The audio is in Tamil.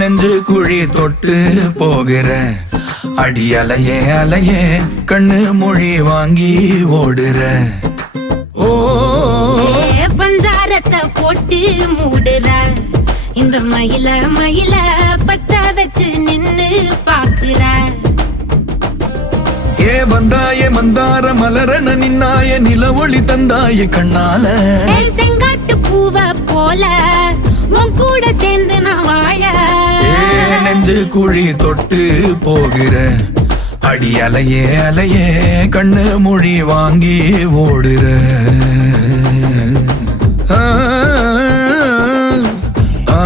நெஞ்சு குழி தொட்டு போகிற அடி அலையே அலையே கண்ணு மொழி வாங்கி ஓடுற. ஓ பஞ்சாரத்தை போட்டு மூடுற இந்த மயில மயில பத்த வச்சு நின்னு பாக்குற. ஏ வந்தாய மந்தார மலரன நின்னாய நில ஒளி தந்தாய கண்ணால. செங்காட்டு பூவ போல உன் கூட சேர்ந்து நான் வாழ. நெஞ்சு குழி தொட்டு போகிற அடி அலையே அலையே கண்ணு மொழி வாங்கி ஓடுற. ஆ ஆ